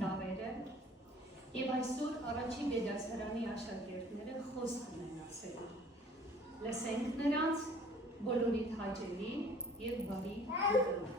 նավերը և այսօր առաջին գեդասարանի աշակերտները խոսք ունեն ասելու։ Լսենք նրանց բոլորիդ հաճելի և բարի ընկերություն։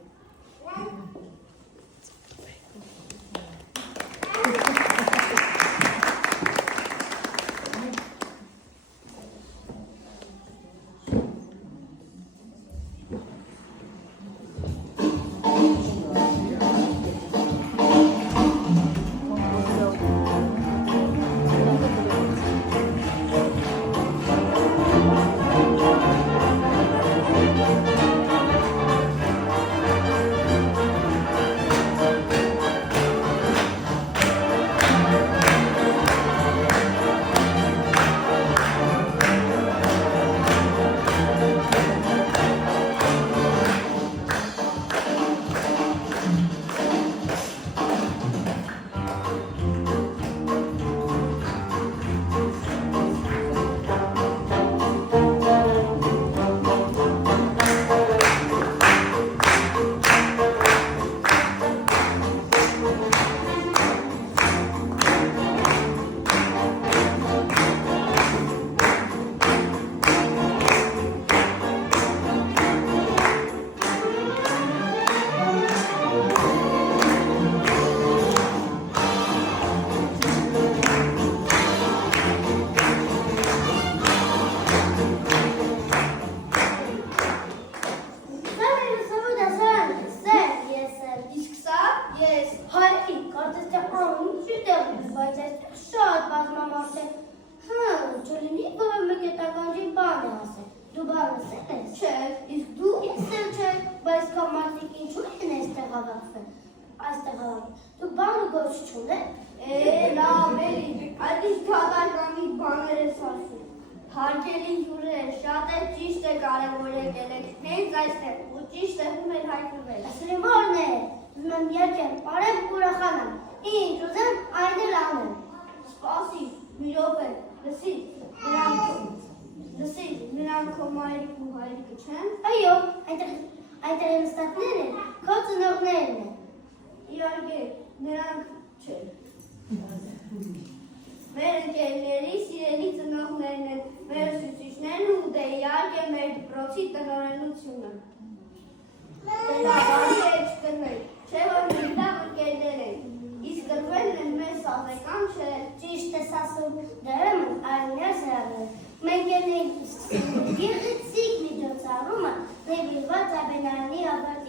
Հարգելի հյուրեր, շատ է ճիշտ է կարևոր եկել եք, հենց այստեղ ու ճիշտ տեղում էլ հայտնվել։ Ասում որն է, ուզում եմ եկել, բարև ուրախանամ, ինչ ուզեմ այն էլ անեմ։ Սպասիր, մի րոպե, լսիր, նրանք քո մայրիկ ու հայրիկը չեն։ Այո, այնտեղ նստածներ են, քո ծնողներն են։ Իհարկե, նրանք չեն։ Մեր ընկերների սիրելի ծնողներն են, մեր ուսուցիչներն ու դե իհարկե մեր դպրոցի տնօրենությունը։ Դե լավ, արի էջ կնվեք, չէ որ մեր լավ ընկերներ են, իսկ կնվելն են մեր սազեկան չէ։ Ճիշտ ես ասում, դրեմ այլներ սրաններ։ Մենք են գեղեցիկ միջոցառումը նվիրված Աբենայանի ավարտ